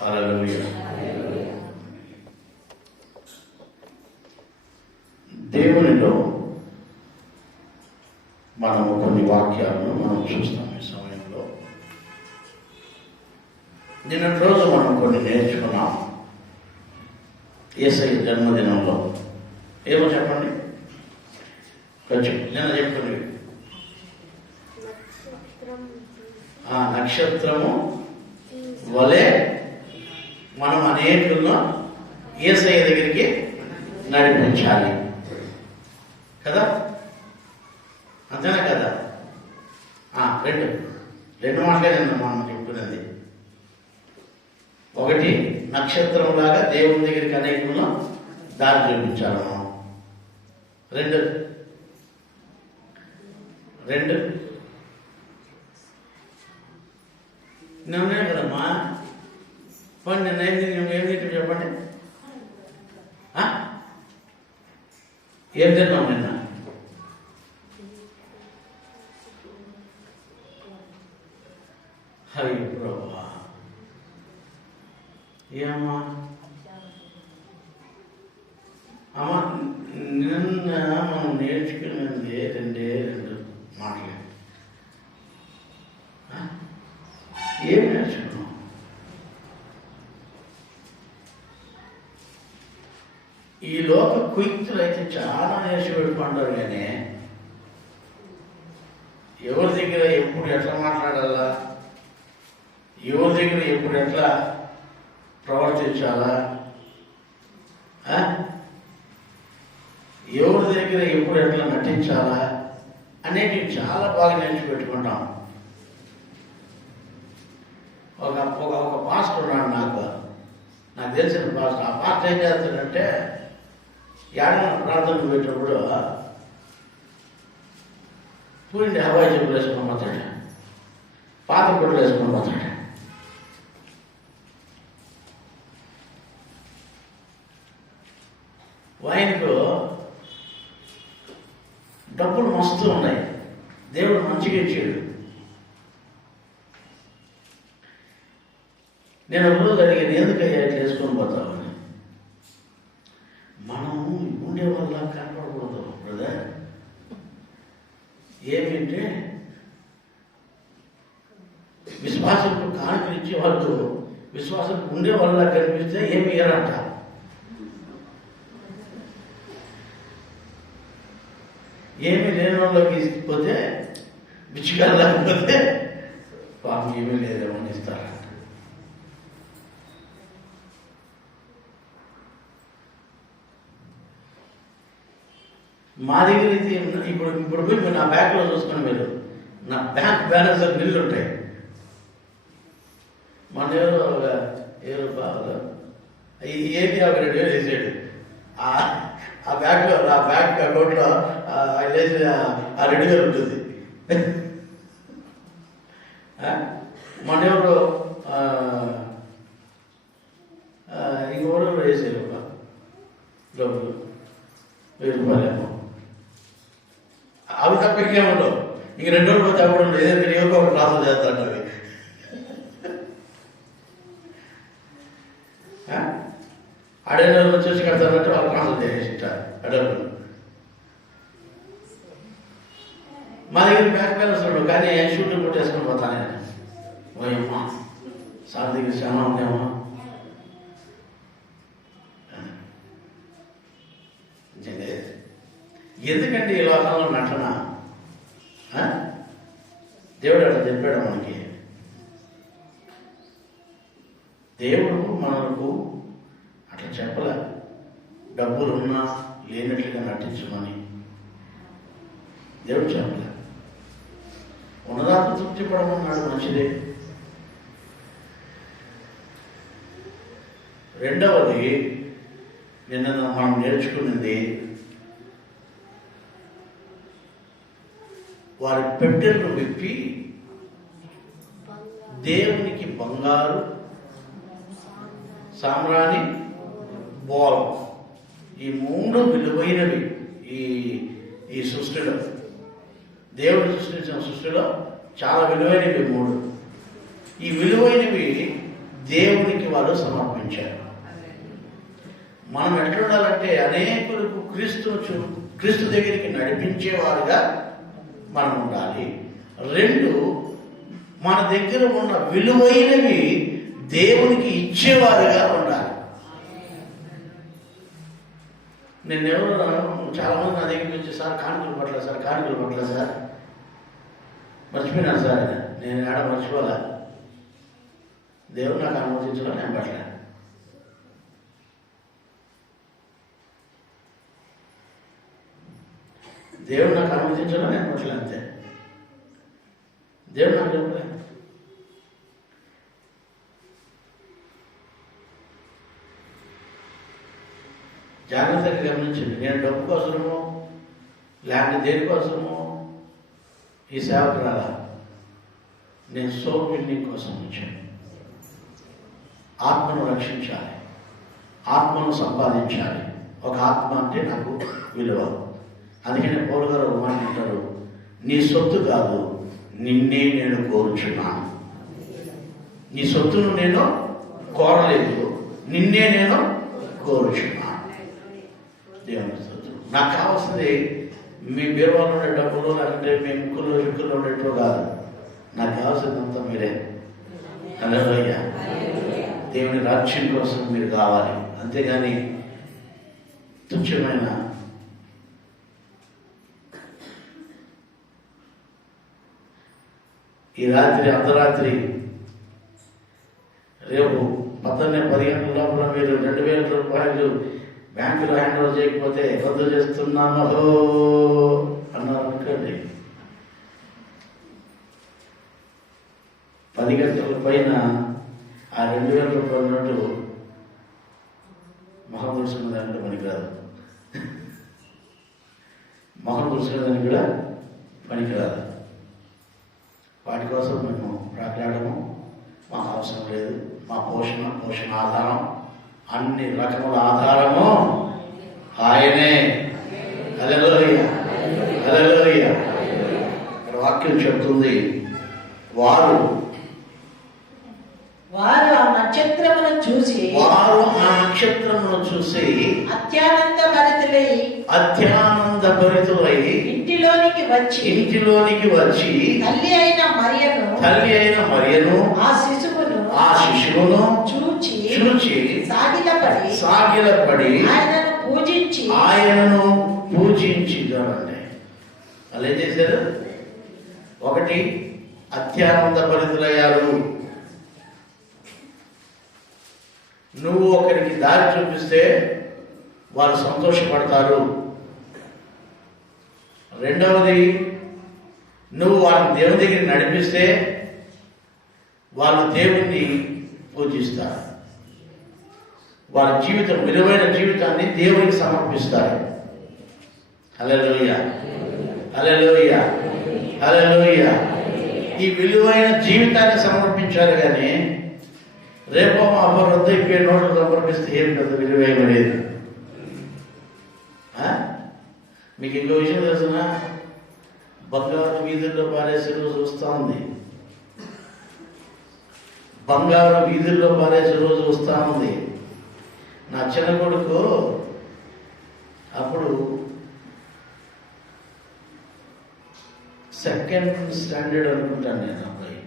హల్లెలూయా. దేవునిలో మనము కొన్ని వాక్యాలను మనం చూస్తాం ఈ సమయంలో. నిన్నటి రోజు మనం కొన్ని నేర్చుకున్నాం. యేసయ్య జన్మదినంలో ఏమో చెప్పండి కొంచెం. నిన్న చెప్పుకునేవి నక్షత్రము వలె మనం అనేకులను యేసయ్య దగ్గరికి నడిపించాలి కదా, అంతేనా కదా? రెండు మాటలే నిన్న మనం చెప్పుకున్నది. ఒకటి, నక్షత్రం లాగా దేవుని దగ్గరికి అనేకులను దారి చూపించాలి మనం. రెండు నిన్నే కదమ్మా. పోనీ నిన్న ఏం తింటావు చెప్పండి. ఏం తిన్నావు నిన్న? హరి ప్రభా, ఏమా అమ్మా, నిన్న మనం నేర్చుకున్నది రెండు మాటలు. ఏం నేర్చుకున్నాం? ఈ లోక కుయుక్తులు అయితే చాలా నేర్చిపెట్టుకుంటారు, కానీ ఎవరి దగ్గర ఎప్పుడు ఎట్లా మాట్లాడాలా, ఎవరి దగ్గర ఎప్పుడు ఎట్లా ప్రవర్తించాలా, ఎవరి దగ్గర ఎప్పుడు ఎట్లా నటించాలా అనేది చాలా బాగా నేర్చిపెట్టుకుంటాం. ఒక పాస్టర్ ఉన్నాడు, నాకు తెలిసిన పాస్టర్. ఆ పాస్టర్ ఏం చేస్తాడంటే, ఏడైనా ప్రార్థనకు పెట్టినప్పుడు పూరి హవాయి చెప్పులు వేసుకొని పోతాడు, పాత గుడ్లు వేసుకొని పోతాడు. ఆయనకు డబ్బులు మస్తు ఉన్నాయి, దేవుడు మంచిగా ఇచ్చాడు. నేను ఒక రోజు అడిగాను, ఎందుకయ్యా ఇట్లా వేసుకొని పోతామని. మనము ఉండే వల్ల కనపడకూడదు బ్రదర్. ఏమిటంటే విశ్వాసంకు కానుకలు ఇచ్చే వాళ్ళు విశ్వాసం ఉండే వల్ల కనిపిస్తే ఏమి ఇయ్యరంట. ఏమీ లేని వాళ్ళకి పోతే బిచ్చిగా లేకపోతే పాపం ఏమీ లేదేమో అని ఇస్తారంట. మా దగ్గర అయితే ఇప్పుడు పోయి నా బ్యాంక్లో చూసుకుని మీరు, నా బ్యాంక్ బ్యాలెన్స్ బిల్లు ఉంటాయి. మన ఏ రూపాయలు ఏది ఒక 2,000 వేసాడు. ఆ బ్యాంక్లో, నా బ్యాంక్ అకౌంట్లో వేసిన ఆ 2,000 ఉంటుంది. మన ఎవరు ఇంకెవరు వేసారు డబ్బులు 1,000 రూపాయలేమో. అవి తప్ప ఇంకేముండవు. ఇంక 2 రోజులు పోతే అప్పుడు ఉండదు. ఏదైనా ఎవరికో ఒక ట్రాన్స్ఫర్ చేస్తాడు. అవి అడేళ్ళ వచ్చేసి కడతారంటే వాళ్ళు ట్రాన్స్ఫర్ చేసేస్తారు అడవులు. మా దగ్గర బ్యాంక్ బ్యాలెన్స్ ఉండవు, కానీ షూటింగ్ కొట్టేసుకొని పోతాను నేను. ఓయమ్మా, సార్ దగ్గర శ్రమ ఉందేమో. ఎందుకంటే ఈ లోకంలో నటన. దేవుడు అట్లా చెప్పాడు మనకి. దేవుడు మనకు అట్లా చెప్పలే, డబ్బులు ఉన్నా లేనట్లుగా నటించమని దేవుడు చెప్పలే. ఉన్నదాన్ని తృప్తి పడమన్నాడు, మంచిదే. రెండవది, నిన్న మనం నేర్చుకున్నది, వారి పెట్టెలను విప్పి దేవునికి బంగారు, సామ్రాణి, బోల్, ఈ 3 విలువైనవి ఈ సృష్టిలో. దేవుడు సృష్టించిన సృష్టిలో చాలా విలువైనవి 3. ఈ విలువైనవి దేవునికి వారు వారు సమర్పించారు. మనం ఎట్లా ఉండాలంటే అనేకులకు క్రీస్తు దగ్గరికి నడిపించేవారుగా మనం ఉండాలి. 2, మన దగ్గర ఉన్న విలువైనవి దేవునికి ఇచ్చేవారుగా ఉండాలి. ఎవరు చాలా మంది నా దగ్గరికి వచ్చి, సార్ కానుకలు పట్ల సార్ మర్చిపోయినాను సార్. నేను ఆడ మర్చిపోలే, దేవుడు నాకు అనుమతించడం నేను పట్టలే. దేవుడు నాకు అనుమతించడం నేను పట్టలే, అంతే. దేవుడు నాకు చెప్పలే. జాగ్రత్తగా గమనించండి. నేను డబ్బు కోసమో లేకపోతే దేనికోసమో ఈ సేవకు రాలా. నేను సోల్ బిల్డింగ్ కోసం వచ్చాను. ఆత్మను రక్షించాలి, ఆత్మను సంపాదించాలి. ఒక ఆత్మ అంటే నాకు విలువ. అందుకనే పౌలు గారు ఒక మాట అంటారు, నీ సొత్తు కాదు, నిన్నే నేను కోరుచున్నాను. నీ సొత్తును నేను కోరలేదు, నిన్నే నేను కోరుచున్నాను. దేవుని సొత్తు నాకు కావాల్సింది మీ బీరువాలో ఉండే డబ్బులు, లేకుంటే మీ ముక్కులు రిక్కులు ఉండేటో కాదు. నాకు కావాల్సిందంతా మీరే. హల్లెలూయా. దేవుని రాజ్యం కోసం మీరు కావాలి, అంతేగాని తుచ్చమైన ఈ రాత్రి అర్ధరాత్రి రేపు 10 గంటల లోపల మీరు 2,000 రూపాయలు బ్యాంకులో హ్యాండ్ ఓవర్ చేయకపోతే రద్దు చేస్తున్నామో అన్నారు అనుకోండి. 10 గంటల పైన ఆ 2,000 రూపాయలు ఉన్నట్టు మొహం తుడుచుకునేదానికి పనికిరాదు. మొహం తుడుచుకునేదానికి కూడా పనికిరాదు. వాటి కోసం మేము ప్రాకులాడము, మాకు అవసరం లేదు. మా పోషణ ఆధారం, అన్ని రకముల ఆధారము ఆయనే. హల్లెలూయా, హల్లెలూయా. ఇక్కడ వాక్యం చెప్తుంది, వారు ఆ నక్షత్రమును చూసి అత్యానంద భరితులై ఇంటిలోనికి వచ్చి తల్లి అయిన మరియను ఆ శిశువును చూచి సాగిలపడి ఆయనను పూజించి చూడండి. వాళ్ళు ఏం చేశారు? 1 అత్యానంద భరితులయ్యారు. నువ్వు ఒకరికి దారి చూపిస్తే వాళ్ళు సంతోషపడతారు. 2వది, నువ్వు వాళ్ళని దేవుని దగ్గర నడిపిస్తే వాళ్ళు దేవుణ్ణి పూజిస్తారు. వాళ్ళ జీవితం, విలువైన జీవితాన్ని దేవునికి సమర్పిస్తారు. హల్లెలూయా, హల్లెలూయా, హల్లెలూయా. ఈ విలువైన జీవితాన్ని సమర్పించాలి. కానీ రేపో మా రద్దు అయిపోయే నోట్లు సమర్పిస్తే ఏం పెద్ద విలువేమీ లేదు. మీకు ఇంకో విషయం తెలుసునా? బంగారు వీధుల్లో పారేసే రోజు వస్తూ ఉంది. బంగారు వీధుల్లో పారేసే రోజు వస్తూ ఉంది. నా చిన్న కొడుకు అప్పుడు 2nd స్టాండర్డ్ అనుకుంటాను. నేను అబ్బాయి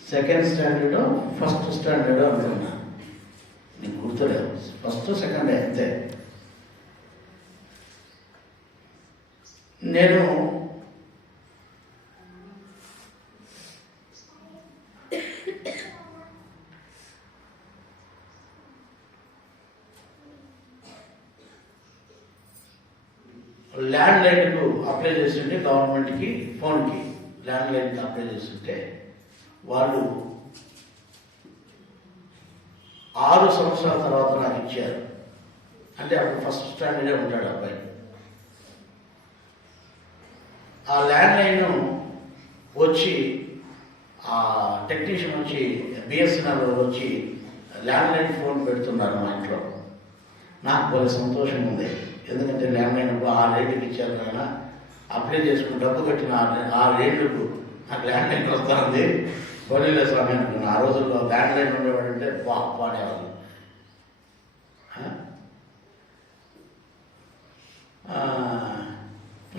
2nd స్టాండర్డ్ 1st స్టాండర్డ్ అనుకున్నా, నీకు గుర్తులేదు. 1st 2nd అంతే. నేను ల్యాండ్ లైన్కు అప్లై చేస్తుంటే, గవర్నమెంట్కి ఫోన్కి ల్యాండ్ లైన్కి అప్లై చేస్తుంటే వాళ్ళు 6 సంవత్సరాల తర్వాత నాకు ఇచ్చారు. అంటే అప్పుడు 1st స్టాండర్డే ఉంటాడు అబ్బాయి. ఆ ల్యాండ్ లైన్ వచ్చి, ఆ టెక్నీషియన్ వచ్చి, బిఎస్ఎన్ఎల్ వచ్చి ల్యాండ్ లైన్ ఫోన్ పెడుతున్నారు మా ఇంట్లో. నాకు కొంచెం సంతోషం ఉంది. ఎందుకంటే ల్యాండ్ లైన్ 6 ఏళ్ళకి ఇచ్చారు. నాయన అప్లై చేసుకుని డబ్బు కట్టిన 6 ఏళ్ళకు నాకు ల్యాండ్ లైన్ వస్తుంది. పోనీలే స్వామి అనుకున్నా. ఆ రోజుల్లో ల్యాండ్ లైన్ ఉండేవాడు అంటే అనేవాళ్ళు.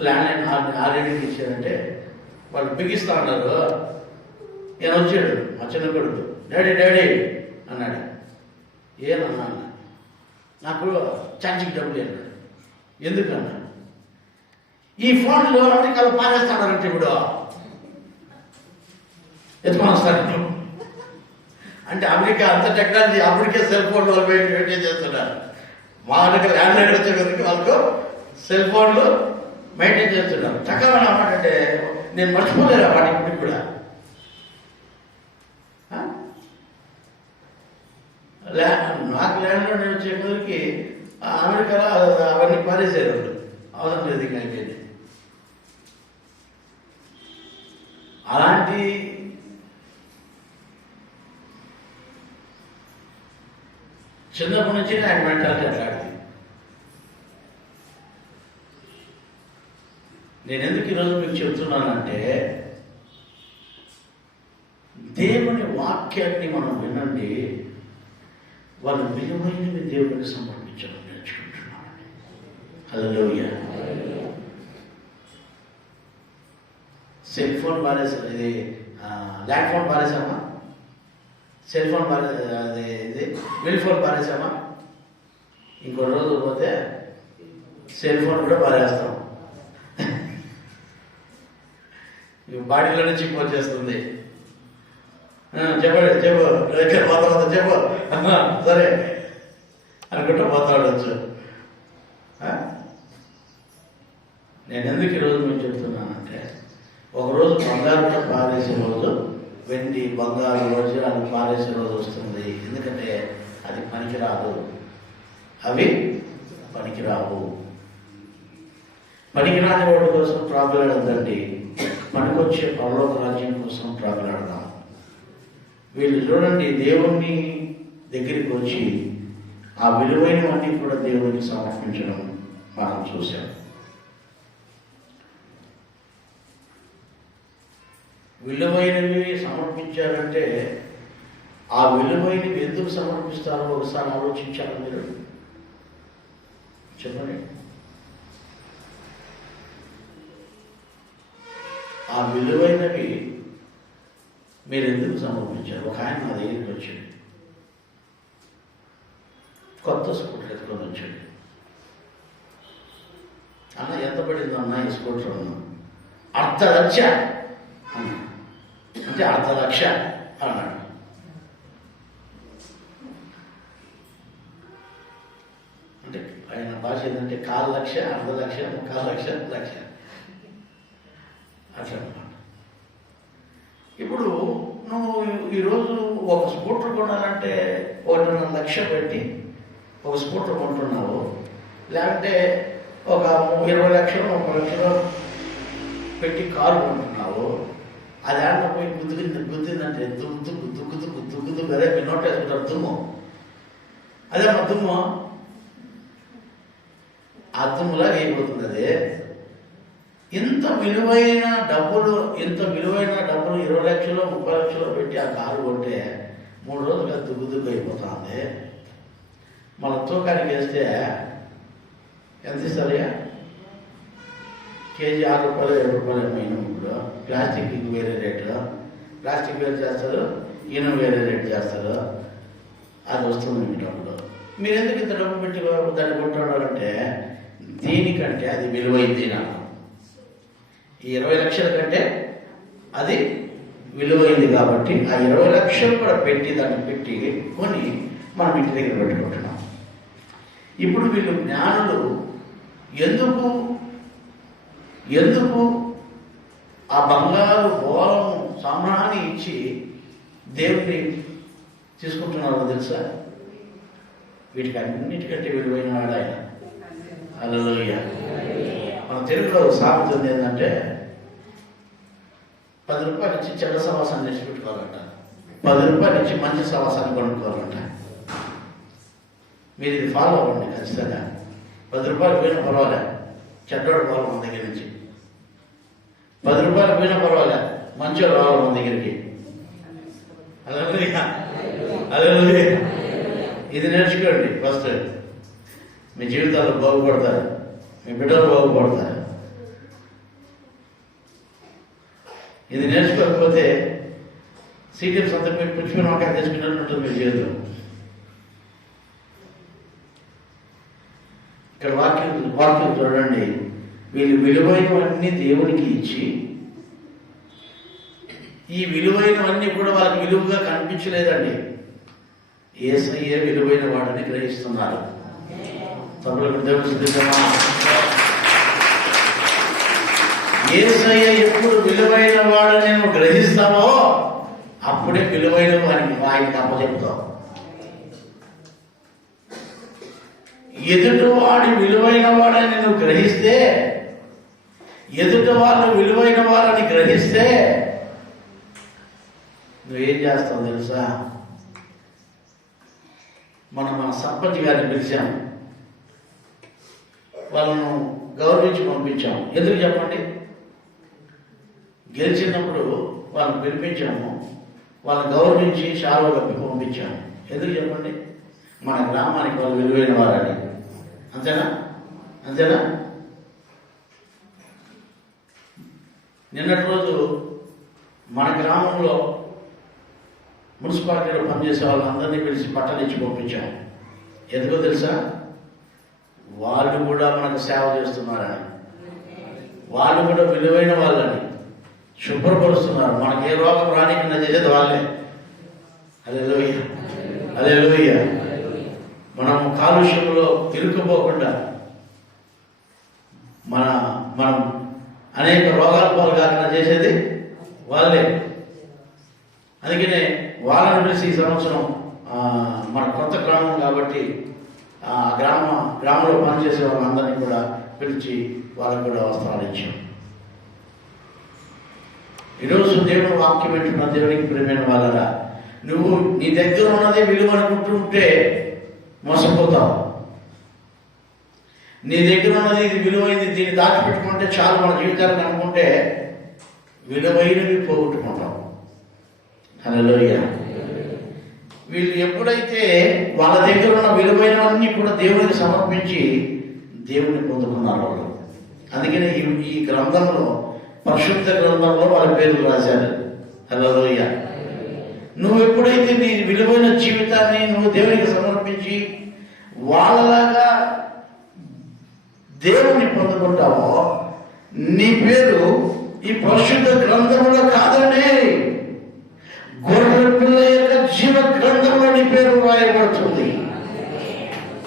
ల్యాండ్ లైన్ ఆల్రెడీకి ఇచ్చారంటే వాళ్ళు బిగిస్తా ఉన్నారు. ఈయన వచ్చాడు, మా చిన్న కొడుకు, డాడీ డాడీ అన్నాడు. ఏమన్నా అన్న, నాకు ఛార్జింగ్ డబ్బులు అన్నాడు. ఎందుకన్నా, ఈ ఫోన్లో అమెరికాలో పారేస్తాడంటే ఇప్పుడు ఎత్తుకొని వస్తాడు. అంటే అమెరికా అంత టెక్నాలజీ, అప్పటికే సెల్ ఫోన్లు వాళ్ళు మెయింటైన్ చేస్తున్నారు. మా దగ్గర ల్యాండ్ లైన్ వచ్చే కనుక వాళ్ళకు సెల్ ఫోన్లు మెయింటైన్ చేస్తున్నారు. చక్కగా అన్నమాట. అంటే నేను మర్చిపోలేదు ఆ వాటి ఇప్పటికి కూడా. నాకు ల్యాండ్లో నేను వచ్చేసరికి అమెరికాలో అవన్నీ పారేసారు వాళ్ళు. అవసరం లేదు ఇంకా అయిపోయింది. అలాంటి చిన్నప్పటి నుంచి ఆయన మెంటాలిటీ అట్లాంటిది. నేను ఎందుకు ఈరోజు మీకు చెప్తున్నానంటే, దేవుని వాక్యాన్ని మనం వినండి, వాళ్ళు విలువైనవి దేవుడికి సమర్పించడం నేర్చుకుంటున్నామండి. హల్లెలూయా. సెల్ ఫోన్ పారేసాం, ఇది ల్యాండ్ ఫోన్ పారేసామా, సెల్ ఫోన్ అది ఇది విల్ ఫోన్ పారేసామా, ఇంకో రోజు పోతే సెల్ ఫోన్ కూడా పారేస్తాం. బాడీలో నుంచి వచ్చేస్తుంది. చెప్పండి, చెప్పు ఎక్కడ పోతా చెప్పు, సరే అనుకుంటా పోతా ఉండొచ్చు. నేను ఎందుకు ఈరోజు మీకు చెప్తున్నానంటే, ఒకరోజు బంగారు కూడా పారేసే రోజు, వెండి బంగారు వజ్రాలు పారేసే రోజు వస్తుంది. ఎందుకంటే అది పనికిరాదు, అవి పనికిరావు. పనికిరాని వాడి కోసం ప్రాకులాడద్దండి, పనికొచ్చే పరలోక రాజ్యం కోసం ప్రాకులాడదాం. వీళ్ళు చూడండి, దేవుణ్ణి దగ్గరికి వచ్చి ఆ విలువైనవన్నీ కూడా దేవునికి సమర్పించడం మనం చూసాం. విలువైనవి సమర్పించారంటే ఆ విలువైనవి ఎందుకు సమర్పిస్తారో ఒకసారి ఆలోచించాలి మీరు. చెప్పండి. ఆ విలువైనవి మీరు ఎందుకు సమర్పించారు? ఒక ఆయన నా దగ్గరికి వచ్చాడు, కొత్త స్కూటర్ ఎత్తుకొని వచ్చాడు. అన్న ఎంత పడిందో అన్న ఈ స్కూటర్ అన్న? 1,00,000 అన్న. అంటే 1,00,000 అన్నాడు. అంటే ఆయన భాష ఏంటంటే 1,00,000, 1,00,000, 1,00,000, 1,00,000 అట్లా అన్నమాట. ఇప్పుడు నువ్వు ఈరోజు ఒక స్కూటర్ కొనాలంటే 1,50,000 పెట్టి ఒక స్కూటర్ కొంటున్నావు, లేకపోతే ఒక 20 లక్షలు 30 లక్షలు పెట్టి కారు కొంటున్నావు. అది ఆడ పోయి గుద్దిందంటే దుగ్గు అదే మీరు నోట్ వేసుకుంటారు, దుమ్ము. అదే మా దుమ్ము, ఆ దుమ్ములా అయిపోతుంది. అది ఇంత విలువైన డబ్బులు 20 లక్షలు 30 లక్షలు పెట్టి ఆ కారు కొంటే 3 రోజులుగా దుగ్గు అయిపోతుంది. మన తూకానికి వేస్తే ఎంత ఇస్తారయ్యా? కేజీ 6 రూపాయలు 7 రూపాయలు మినిమం. ఇప్పుడు ప్లాస్టిక్ వేరే రేటు, ప్లాస్టిక్ వేరే చేస్తారు, ఈయన వేరే రేటు చేస్తారు. అది వస్తుంది మీ డబ్బులు. మీరు ఎందుకు ఇంత డబ్బు పెట్టి దాన్ని కొంటున్నారంటే, దీనికంటే అది విలువైంది నాకు. ఈ 20 లక్షల కంటే అది విలువైంది కాబట్టి ఆ 20 లక్షలు కూడా పెట్టి దాన్ని పెట్టి కొని మనం ఇంటి దగ్గర పెట్టుకుంటున్నాం. ఇప్పుడు వీళ్ళు జ్ఞానులు ఎందుకు ఆ బంగారు బోలము సామ్రాన్ని ఇచ్చి దేవుడిని తీసుకుంటున్నారో తెలుసా? వీటికి అన్నిటికంటే విలువైన వాడు ఆయన. హల్లెలూయా. మన తెలుగులో సామెత ఉంది ఏంటంటే, 10 రూపాయలు ఇచ్చి చెడ్డ సవాసాన్ని తెచ్చిపెట్టుకోవాలంట, 10 రూపాయలు ఇచ్చి మంచి సవాసాన్ని కొనుక్కోవాలంట. మీరు ఇది ఫాలో అవ్వండి ఖచ్చితంగా. 10 రూపాయలు పోయినా పర్వాలే, చెడ్డోడు పోవాలి మన దగ్గర నుంచి. 10 రూపాయలు పోయినా పర్వాలే, మంచోడు రావాలి మన దగ్గరికి. హల్లెలూయా. ఇది నేర్చుకోండి ఫస్ట్. మీ జీవితాలు బాగుపడతారు, మీ బిడ్డలు బాగుపడతారు. ఇది నేర్చుకోకపోతే సీరియల్స్ అంతా మీరు పుచ్చిపోయిన వంకాయ తెచ్చుకున్నట్టు ఉంటుంది మీ జీవితం. ఇక్కడ వాక్యం చూడండి. వీళ్ళు విలువైనవన్నీ దేవునికి ఇచ్చి, ఈ విలువైనవన్నీ కూడా వాళ్ళకి విలువగా కనిపించలేదండి. యేసయ్యే విలువైన వాడని గ్రహిస్తున్నారు. తమ్ములకు దేవుడు సిద్ధమా? యేసయ్య ఎప్పుడు విలువైన వాడని నువ్వు గ్రహిస్తావో అప్పుడే విలువైన వాడిని ఆయనకి అప్పచెప్తావు. ఎదుటివాడి విలువైన వాడని నువ్వు గ్రహిస్తే, ఎదుటి వాళ్ళు విలువైన వారని గ్రహిస్తే నువ్వేం చేస్తావు తెలుసా? మన సర్పంచ్ గారిని పిలిచాము, వాళ్ళను గౌరవించి పంపించాము. ఎందుకు చెప్పండి? గెలిచినప్పుడు వాళ్ళని పిలిపించాము, వాళ్ళని గౌరవించి శాలువా కప్పి పంపించాము. ఎందుకు చెప్పండి? మన గ్రామానికి వాళ్ళు విలువైన వారని. అంతేనా? అంతేనా? నిన్నటి రోజు మన గ్రామంలో మున్సిపాలిటీలో పనిచేసే వాళ్ళందరినీ పిలిచి పట్టలు ఇచ్చి పంపించాము. ఎందుకో తెలుసా? వాళ్ళు కూడా మనకు సేవ చేస్తున్నారని, వాళ్ళు కూడా విలువైన వాళ్ళని శుభ్రపరుస్తున్నారు. మనకి ఏ రోగం రానికుండా చేసేది వాళ్ళే. హల్లెలూయా, హల్లెలూయా. మనం కాలుష్యంలో ఇరుక్కుపోకుండా మనం అనేక రోగాల పాలు కాకుండా చేసేది వాళ్ళే. అందుకనే వాళ్ళని పిలిచి ఈ సంవత్సరం మన కొత్త గ్రామం కాబట్టి గ్రామంలో పనిచేసే వాళ్ళందరినీ కూడా పిలిచి వాళ్ళకు కూడా వస్త్రాలు ఇచ్చాం. ఈరోజు దేవుడు వాక్యం వింటున్న దేవునికి ప్రియమైన వాళ్ళరా, నువ్వు నీ దగ్గర ఉన్నదే విలువ అనుకుంటుంటే మోసపోతావు. నీ దగ్గర ఉన్నది ఇది విలువైంది, దీన్ని దాచిపెట్టుకుంటే చాలు మన జీవితాన్ని అనుకుంటే విలువైనవి పోగొట్టుకుంటాం. హల్లెలూయా. వీళ్ళు ఎప్పుడైతే వాళ్ళ దగ్గర ఉన్న విలువైనవన్నీ కూడా దేవునికి సమర్పించి దేవుని పొందుకున్నారు వాళ్ళు. అందుకనే ఈ గ్రంథంలో, పరిశుద్ధ గ్రంథంలో వాళ్ళ పేర్లు రాశారు. హల్లెలూయా. నువ్వు ఎప్పుడైతే నీ విలువైన జీవితాన్ని నువ్వు దేవునికి సమర్పించి వాళ్ళలాగా దేవుని పొందుకుంటావో నీ పేరు ఈ పరిశుద్ధ గ్రంథంలో కాదండి, గొర్రెల పిల్ల యొక్క జీవ గ్రంథంలో నీ పేరు రాయబడుతుంది.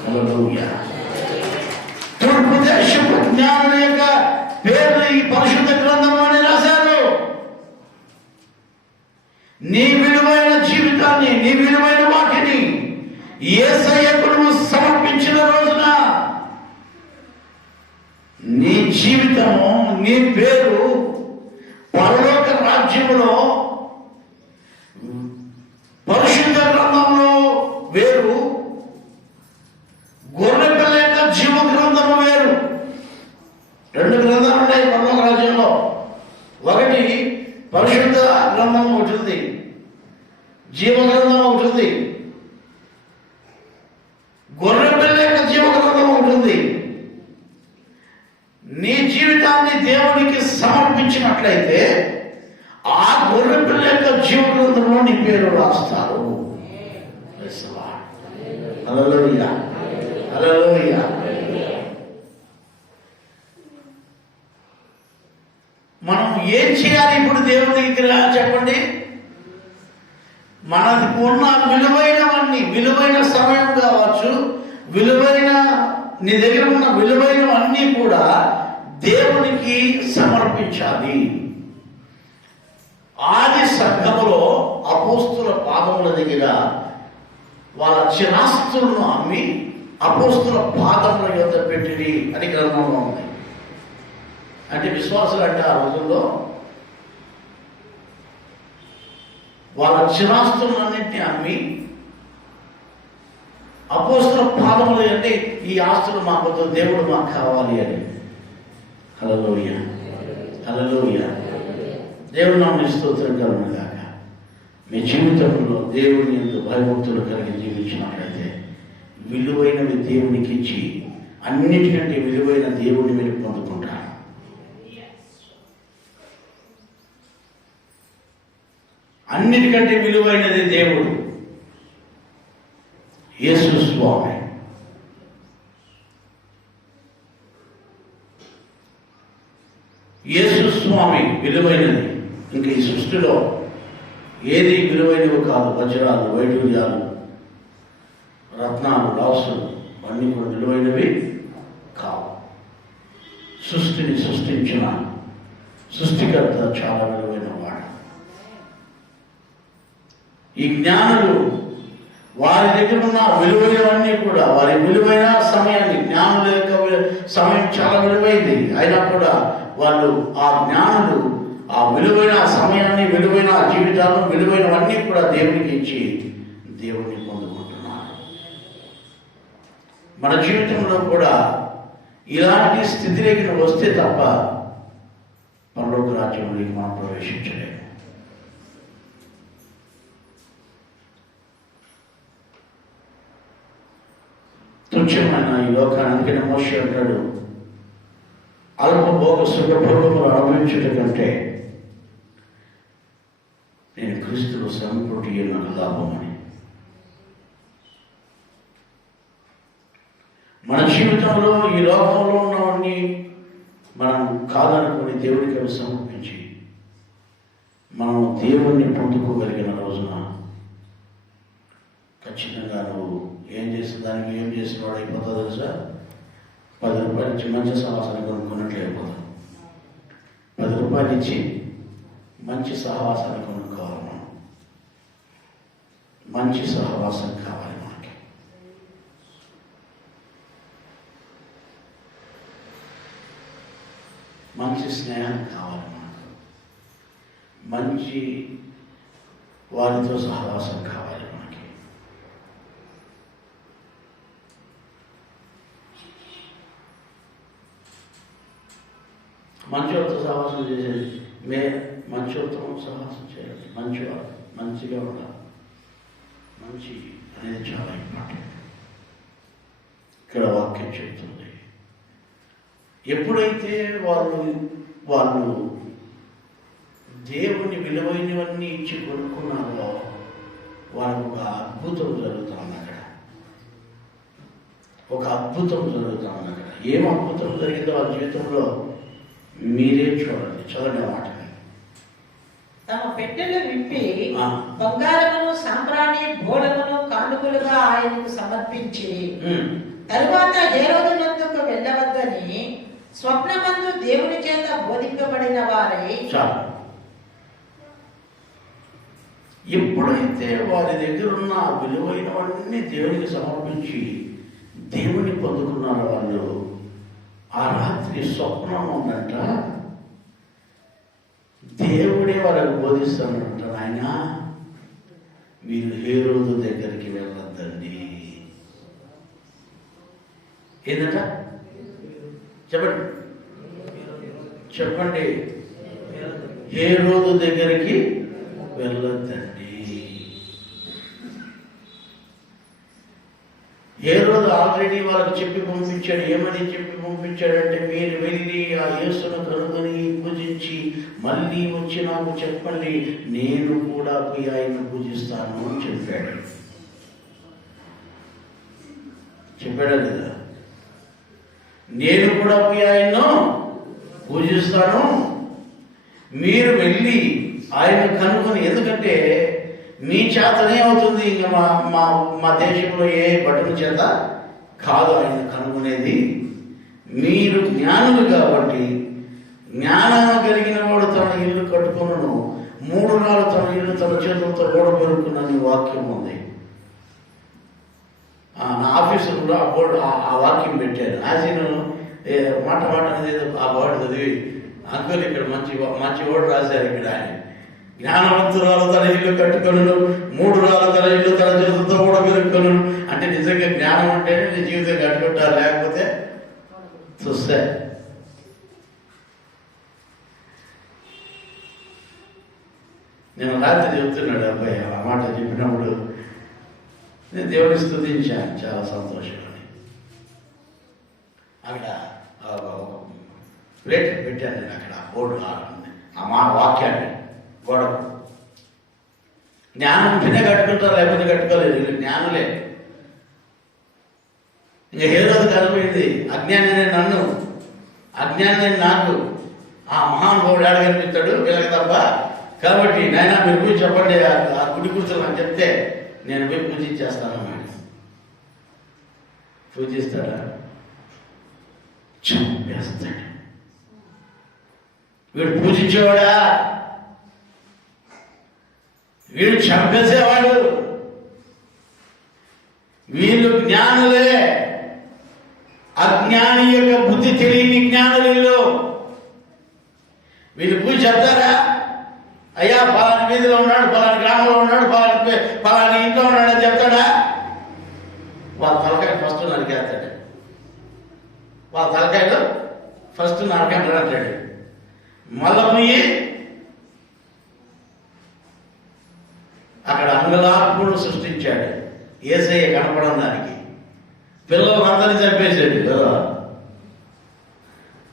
హల్లెలూయా. తూర్పు దేశపు జ్ఞానుల యొక్క పేర్లు ఈ పరిశుద్ధ గ్రంథంలోనే రాశారు. నీ విలువైన జీవితాన్ని, నీ విలువైన వాటిని యేసయ్యకు నువ్వు సమర్పించిన రోజున నీ జీవితము, నీ పేరు పరలోక రాజ్యములో పరిశుద్ధ గ్రంథంలో వేరు, గొర్రె పిల్ల యొక్క జీవ గ్రంథము వేరు. రెండు గ్రంథాలు ఉన్నాయి పరలోక రాజ్యంలో. ఒకటి పరిశుద్ధ గ్రంథం ఒకటి ఉంది, జీవ గ్రంథం ఒకటి ఉంది. గొర్రె పిల్ల యొక్క జీవ గ్రంథం ఒకటి ఉంది. నీ జీవితాన్ని దేవునికి సమర్పించినట్లయితే ఆ గొర్రె పిల్ల యొక్క జీవ గ్రంథంలో నీ పేరు రాస్తారు. హల్లెలూయా, హల్లెలూయా. మనం ఏం చేయాలి ఇప్పుడు దేవుని దగ్గర చెప్పండి? మనకు ఉన్న విలువైనవన్నీ, విలువైన సమయం కావచ్చు, విలువైన నీ దగ్గర ఉన్న విలువైనవన్నీ కూడా దేవునికి సమర్పించాలి. ఆది సంఘములో అపోస్తుల పాదముల దగ్గర వాళ్ళ చిరాస్తులను అమ్మి అపోస్తుల పాదముల యొద్ద పెట్టిరి అని గ్రంథంలో ఉంది. అంటే విశ్వాసులు అంటే ఆ రోజుల్లో వాళ్ళ చిరాస్తులన్నింటినీ అమ్మి అపోస్తుల పాదములు అంటే ఈ ఆస్తులు మాకు దేవుడు మాకు కావాలి అని. హల్లెలూయా, హల్లెలూయా. దేవుడు నామమున స్తోత్రం కలుగును గాక. మీ జీవితంలో దేవుని యందు భయభక్తులు కలిగి జీవించినట్లయితే విలువైనవి దేవునికి ఇచ్చి అన్నిటికంటే విలువైన దేవుని మీరు పొందుకుంటారు. అన్నిటికంటే విలువైనది దేవుడు, యేసు స్వామి. యేసు స్వామి విలువైనది. ఇంకా ఈ సృష్టిలో ఏది విలువైనవి కాదు. వజ్రాలు, వైడూర్యాలు, రత్నాలు, రాసులు అన్నీ కూడా విలువైనవి కావు. సృష్టిని సృష్టించిన సృష్టికర్త చాలా విలువైన వాడు. ఈ జ్ఞానులు వారి దగ్గర ఉన్న విలువైనవన్నీ కూడా, వారి విలువైన సమయాన్ని, జ్ఞానుల యొక్క సమయం చాలా విలువైంది అయినా కూడా వాళ్ళు ఆ జ్ఞానులు ఆ విలువైన సమయాన్ని, విలువైన జీవితాలను, విలువైనవన్నీ కూడా దేవునికి ఇచ్చి దేవుణ్ణి పొందుకుంటున్నారు. మన జీవితంలో కూడా ఇలాంటి స్థితిలోకి వస్తే తప్ప పరలోక రాజ్యంలోకి మనం ప్రవేశించలేము. తుచ్చమైన ఈ లోకాన్ని, అందుకనే మోషే అంటాడు, అల్పభోగ సుఖభోగములు అనుభవించుట కంటే నేను క్రీస్తులో శ్రమపడి నాకు లాభమని. మన జీవితంలో ఈ లోకంలో ఉన్నవన్నీ మనం కాదనుకుని దేవుడికి అవి సమర్పించి మనం దేవుణ్ణి పొందుకోగలిగిన రోజున ఖచ్చితంగా నువ్వు ఏం చేసిన దానికి ఏం చేసిన వాడు అయిపోతుంది తెలుసా? 10 రూపాయలు ఇచ్చి మంచి సహవాసాన్ని కొనుక్కున్నట్లు అయిపోతాం. 10 రూపాయలు ఇచ్చి మంచి సహవాసాన్ని కొనుక్కోవాలి. మనం మంచి సహవాసం కావాలి. మనకి మంచి స్నేహం కావాలి. మనకు మంచి వారితో సహవాసం కావాలి. మనకి మంచివారితో సహవాసం చేసేది, మంచివారితో సహవాసం చేయాలి. మంచివారు, మంచిగా ఉండాలి. మంచి అనేది చాలా ఇంపార్టెంట్. ఇక్కడ వాక్యం చెబుతుంది, ఎప్పుడైతే వాళ్ళు దేవుని విలువైనవన్నీ ఇచ్చి కొనుక్కున్నారో వాళ్ళకు ఒక అద్భుతం జరుగుతుంది. అక్కడ ఒక అద్భుతం జరుగుతుంది. అక్కడ ఏం అద్భుతం జరిగిందో వాళ్ళ జీవితంలో మీరే చూడండి. చదవండి మాటని. తమ పెట్టెలు విప్పి బంగారమును, సాంబ్రాణి, బోళమును కానుకలుగా ఆయనకు సమర్పించి తరువాత హేరోదునందుకు వెళ్ళవద్దని స్వప్నమందు దేవుని చేత బోధింపబడిన వారై, ఎప్పుడైతే వారి దగ్గర ఉన్న విలువైనవన్నీ దేవునికి సమర్పించి దేవుని పొందుకున్నారో వాళ్ళు, ఆ రాత్రి స్వప్నం ఉందంట, దేవుడే వాళ్ళకు బోధిస్తానంట, ఆయన మీరు హేరోదు దగ్గరికి వెళ్ళొద్దండి. ఏంటంట చెప్పండి, చెప్పండి. హేరోదు దగ్గరికి వెళ్ళొద్దండి. హేరోదు ఆల్రెడీ వాళ్ళకి చెప్పి పంపించాడు. ఏమని చెప్పి పంపించాడంటే, మీరు వెళ్ళి ఆ యేసును కనుగొని పూజించి మళ్ళీ వచ్చి నాకు చెప్పండి, నేను కూడా పోయి ఆయన్ని పూజిస్తాను అని చెప్పాడు. చెప్పాడా లేదా? నేను కూడా పోయి ఆయన్ను పూజిస్తాను, మీరు వెళ్ళి ఆయన కనుగొని. ఎందుకంటే మీ చేతనే అవుతుంది, ఇంకా మా దేశంలో ఏ బట్టల చేత కాదు ఆయన కనుగొనేది. మీరు జ్ఞానులు కాబట్టి, జ్ఞానాన్ని కలిగిన వాడు తన ఇల్లు కట్టుకున్నాను, 3 నాళ్ళు తన ఇల్లు తన చేతులతో ఓడబెరుకున్నని వాక్యం ఉంది. నా ఆఫీసులో కూడా ఆ వాక్యం పెట్టాను. ఆశీను మాట అనేది ఆ వర్డ్ చదివి, అంకుల్ ఇక్కడ మంచి వర్డ్ రాశారు ఇక్కడ. ఆయన జ్ఞానవంతురాలు తన ఇల్లు కట్టుకొను, 3 రాళ్ళు తన ఇల్లు తన చేతులతో కూడా పెరుక్కొను. అంటే నిజంగా జ్ఞానం అంటేనే నీ జీవితం కట్టుకుంటారు, లేకపోతే చూస్తే. నేను రాత్రి చెప్తున్నాడు అబ్బాయి ఆ మాట చెప్పినప్పుడు నేను దేవుని స్తుతించాను, చాలా సంతోషం అని. అక్కడ ప్లేట్ పెట్టాను నేను, అక్కడ బోర్డు ఆ మాట వాక్యాన్ని గొడవ. జ్ఞానం ఉంటేనే కట్టుకుంటారు, లేకపోతే కట్టుకోలేదు. వీళ్ళు జ్ఞానులే. ఇంకా హేరోదు కలిపోయింది, అజ్ఞానమే నన్ను, అజ్ఞానమే నాకు, ఆ మహానుభావుడు ఆడ కనిపిస్తాడు వీళ్ళకి తప్ప. కాబట్టి నాయన మీరు పోయి చెప్పండి ఆ గుడి కూర్చోని అని చెప్తే నేను పోయి పూజించేస్తాను అన్నాడు. పూజిస్తాడా? చంపేస్తాడు. వీడు పూజించేవాడా? వీడు చంపేసేవాడు. వీళ్ళు జ్ఞానులే, అజ్ఞాని యొక్క బుద్ధి తెలియని జ్ఞానులు. వీళ్ళు పూజ చెప్తారా? అయ్యా పలాని వీధిలో ఉన్నాడు, పలాని గ్రామంలో ఉన్నాడు, పలాని ఇంట్లో ఉన్నాడు అని చెప్తాడా? వాళ్ళ తలకాయ ఫస్ట్ నరికేస్తాడు. వాళ్ళ తలకాయలు ఫస్ట్ నరకంటాడు. మళ్ళా పోయి అక్కడ అంగలార్పుడు సృష్టించాడు యేసయ్య కనపడం దానికి. పిల్లలందరినీ చంపేశాడు కదా,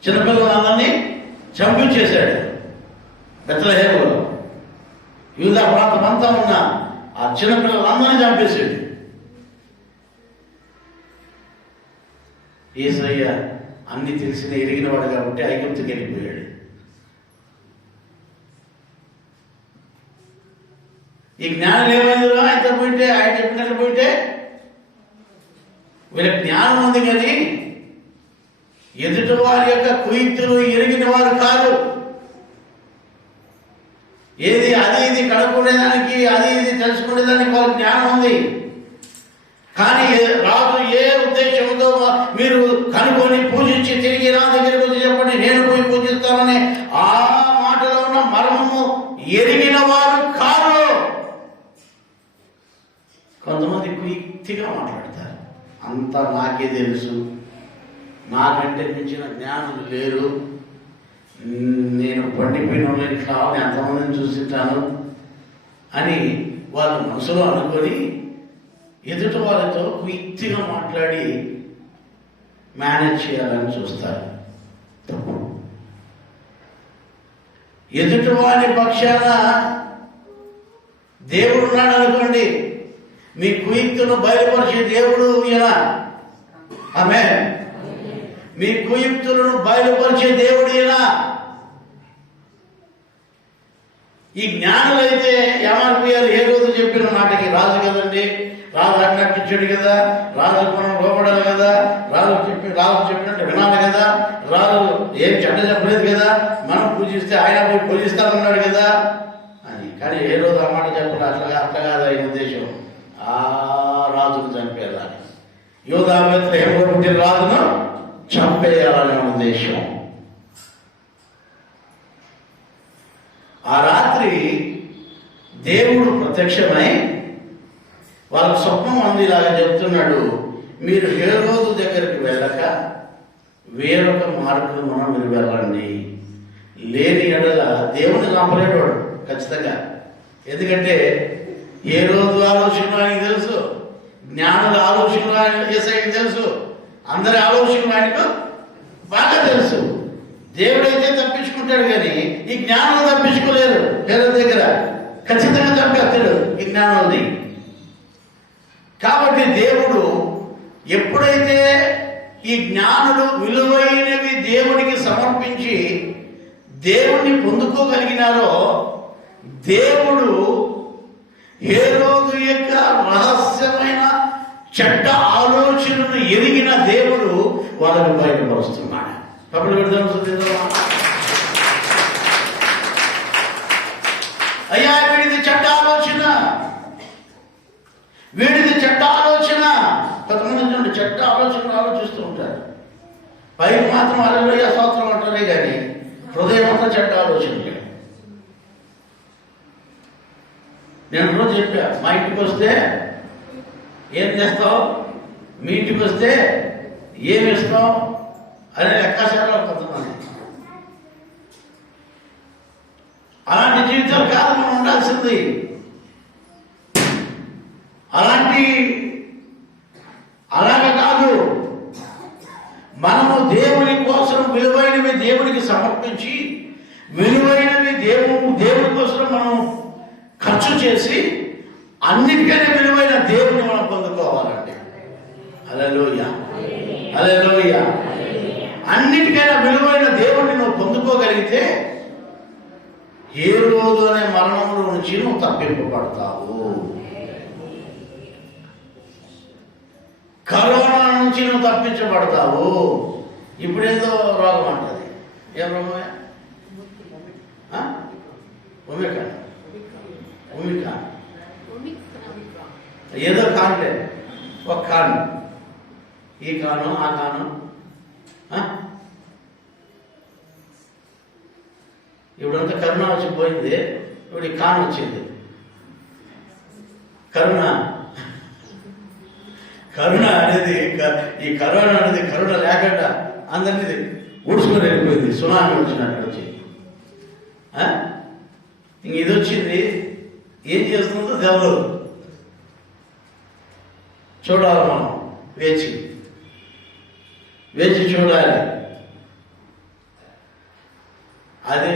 చిన్నపిల్లలందరినీ చంపించేశాడు. బెత్లెహేములో యూదా ప్రాంతం అంతా ఉన్న ఆ చిన్నపిల్లలందరినీ చంపేశాడు. యేసయ్య అన్ని తెలిసిన ఎరిగినవాడు కాబట్టి ఐగుప్తుకి వెళ్ళిపోయాడు. ఈ జ్ఞానం ఏమైందో ఆయన పోయింటే, ఆయన చెప్పినట్లు పోయింటే వీళ్ళ జ్ఞానం ఉంది కానీ ఎదుటి వారి యొక్క కుయుక్తులు ఎరిగిన వారు కాదు. ఏది అది ఇది కనుక్కునేదానికి, అది ఇది తెలుసుకునేదానికి వాళ్ళ జ్ఞానం ఉంది. కానీ రాజు ఏ ఉద్దేశంతో మీరు కనుక్కొని పూజించి తిరిగి నా దగ్గరికి వచ్చి చెప్పండి నేను పోయి పూజిస్తానని ఆ మాటలో ఉన్న మర్మము ఎరిగిన వారు కాదు. కొంతమంది కుయుక్తిగా మాట్లాడతారు. అంతా నాకే తెలుసు, నాకంటే మించిన జ్ఞానులు లేరు, నేను పండిపోయిన ఇట్లా ఎంతమందిని చూసింటాను అని వాళ్ళు మనసులో అనుకొని ఎదుటి వాళ్ళతో కుయుక్తిగా మాట్లాడి మేనేజ్ చేయాలని చూస్తారు. ఎదుటి వారి పక్షాన దేవుడు ఉన్నాడు అనుకోండి, మీ కుయుక్తును బయలుపరిచే దేవుడు ఈయన. ఆమేన్. మీ కుయుక్తులను బయలుపరిచే దేవుడు ఈయన. ఈ జ్ఞానులైతే ఏమనిపోయారు? ఏ రోజు చెప్పిన మాటకి రాజు కదండి, రాజు ఆజ్ఞాపించాడు కదా, రాజు మనం లోపడాలి కదా, రాజు చెప్పినట్టు వినాలి కదా, రాజు ఏం చెడ్డ చెప్పలేదు కదా, మనం పూజిస్తే ఆయన పోయి పూజిస్తానన్నాడు కదా అని. కానీ ఏ రోజు ఆ మాట చెప్పలేదు. అట్లా కాదు ఆయన ఉద్దేశం, ఆ రాజును చంపేయాలని. యూదా బెత్లెహేములో పుట్టిన రాజును చంపేయాలనే ఉద్దేశం. ఆ రాత్రి దేవుడు ప్రత్యక్షమై వాళ్ళకు స్వప్నం అందిలాగా చెప్తున్నాడు, మీరు హేరోదు దగ్గరికి వెళ్ళక వేరొక మార్గమున మీరు వెళ్ళండి. లేని ఎడల దేవుని చంపలేడు ఖచ్చితంగా. ఎందుకంటే హేరోదు ఆలోచనలు ఆయనకు తెలుసు, జ్ఞానుల ఆలోచనలు యేసయ్యకు తెలుసు, అందరి ఆలోచనలు ఆయనకు బాగా తెలుసు. దేవుడైతే తప్పించుకుంటాడు కానీ ఈ జ్ఞానం తప్పించుకోలేరు. హేరోదు దగ్గర ఖచ్చితంగా చంపేస్తాడు ఈ జ్ఞానాన్ని. కాబట్టి దేవుడు ఎప్పుడైతే ఈ జ్ఞానులు విలువైనవి దేవునికి సమర్పించి దేవుణ్ణి పొందుకోగలిగినారో, దేవుడు హేరోదు యొక్క రహస్యమైన చెడ్డ ఆలోచనను ఎరిగిన దేవుడు వాళ్ళకు బయటపరుస్తున్నాడు. కబులు పెడదాం. అయ్యా వీడిది చెడ్డ ఆలోచన, వీడిది చెడ్డ ఆలోచన. కొంతమంది చెడ్డ ఆలోచనలు ఆలోచిస్తూ ఉంటారు. పైకి మాత్రం హల్లెలూయా స్తోత్రం అంటారే కానీ హృదయం అంతా చెడ్డ ఆలోచనలే. నేను రోజు చెప్పా, మా ఇంటికి వస్తే ఏం చేస్తావు, మీ ఇంటికి వస్తే ఏమి ఇస్తావు అనే లెక్కాచారాలు కొంతమంది. అలాంటి జీవితాలు కాదు మనం ఉండాల్సింది. అలాగే కాదు, మనము దేవుని కోసం విలువైనవి దేవునికి సమర్పించి, విలువైనవి దేవుని కోసం మనం ఖర్చు చేసి, అన్నిటికన్నా విలువైన దేవుని మనం పొందుకోవాలండి. హల్లెలూయా, హల్లెలూయా. అన్నిటికైనా విలువైన దేవుడిని నువ్వు పొందుకోగలిగితే ఏ రోజు అనే మరణంలో నుంచి నువ్వు తప్పింపబడతావు. కరోనా నుంచి నువ్వు తప్పించబడతావు. ఇప్పుడేదో రోగం అంటది. ఏం రోగమే? ఉమిక ఏదో కానులే, ఒక కాను, ఈ కాను ఆ కాను. ఇప్పుడంతా కరోనా వచ్చి పోయింది, ఇప్పుడు ఈ కాను వచ్చింది. కరోనా అనేది ఈ కరోనా అనేది కరోనా లేకుండా అందరినీ ఊడ్చుకొని వెళ్ళిపోయింది. సునామీ వచ్చినట్టు వచ్చి ఇంక ఇది వచ్చింది. ఏం చేస్తుందో తెలియదు. చూడాలి, మనం వేచి చూడాలి. అది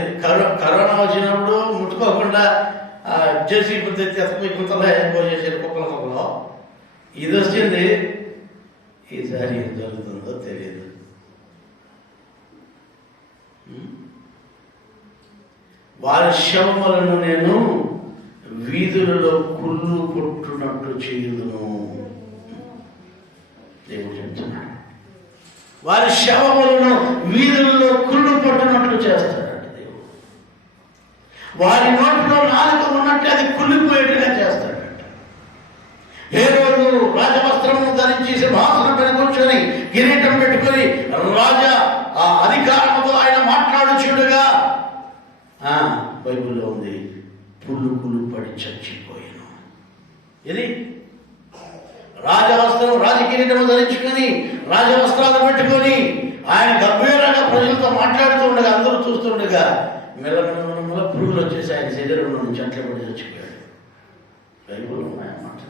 కరోనా వచ్చినప్పుడు ముట్టుకోకుండా చేసి గుంతలో చేసే కుక్కలో ఇది వచ్చింది. ఈసారి ఏం జరుగుతుందో తెలియదు. వారి శవములను నేను వీధులలో కుళ్ళు కొట్టునట్టు చేయుదును. దేవుడు చెప్తున్నాడు, వారి శవములను వీధులలో కుళ్ళు కొట్టునట్లు చేస్తాడట దేవుడు. వారి నోటిలో నాలుక ఉన్నట్టు అది కుళ్ళిపోయేట్టుగా చేస్తాడట. ఏ రోజు రాజవస్త్రమును ధరించి సింహాసనం పైన కూర్చొని కిరీటం పెట్టుకొని రాజా ఆ అధికారంతో ఆయన మాట్లాడుచుండగా బైబిల్లో ఉంది, పులుకులు పడి చచ్చిపోయాను. ఇది రాజవస్త్రం, రాజకిరీటము ధరించుకొని రాజవస్త్రాలు పెట్టుకొని ఆయన గంభీరంగా ప్రజలతో మాట్లాడుతూ ఉండగా, అందరూ చూస్తుండగా మెల్లమెల్ల పురుగులు వచ్చేసి ఆయన శరీరంలో నుంచి అట్లా పడి చచ్చిపోయాడు. బైబిల్లో ఉన్నాయన్నమాట.